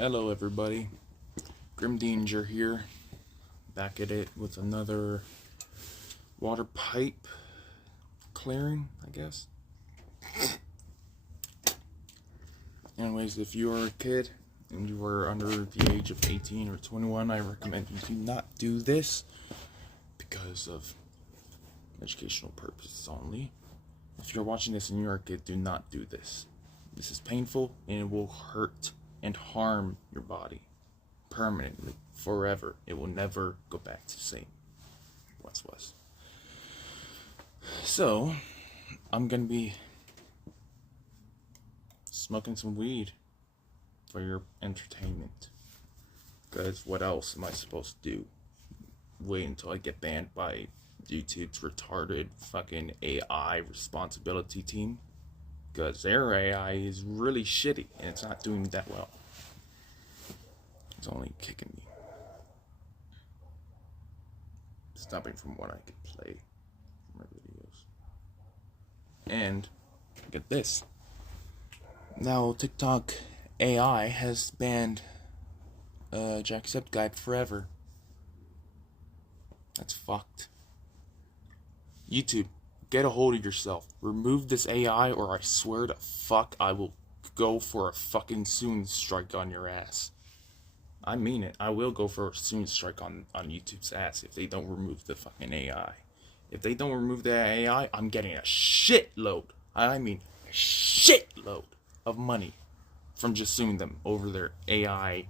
Hello everybody, Grim Danger here, back at it with another Waterpipe Clearing, I guess. Anyways, if you are a kid and you are under the age of 18 or 21, I recommend you do not do this because of educational purposes only. If you're watching this and you're a kid, do not do this. This is painful and it will hurt and harm your body permanently, forever. It will never go back to the same once was. So, I'm gonna be smoking some weed for your entertainment. Because what else am I supposed to do? Wait until I get banned by YouTube's retarded fucking AI responsibility team? Because their AI is really shitty and it's not doing that well. It's only kicking me. Stopping from what I could play from my videos. And get this. Now TikTok AI has banned Jacksepticeye forever. That's fucked. YouTube, get a hold of yourself. Remove this AI or I swear to fuck I will go for a fucking soon strike on your ass. I mean it. I will go for a soon strike on YouTube's ass if they don't remove the fucking AI. If they don't remove the AI, I'm getting a shitload. I mean a shitload of money from just suing them over their AI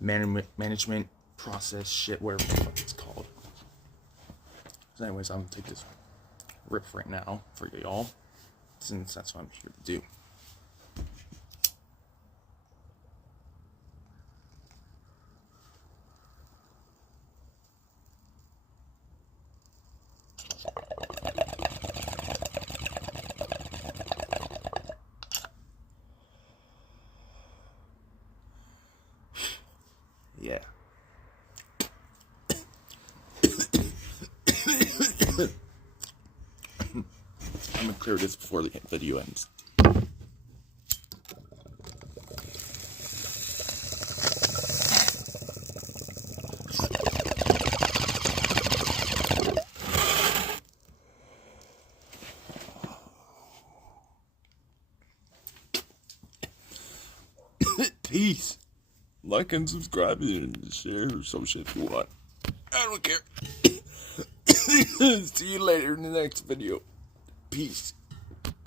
management process shit, whatever the fuck it's called. So anyways, I'm gonna take this rip right now for y'all, since that's what I'm here to do. Yeah. I'm gonna clear this before the video ends. Peace. Like and subscribe and share or some shit if you want. I don't care. See you later in the next video. Peace.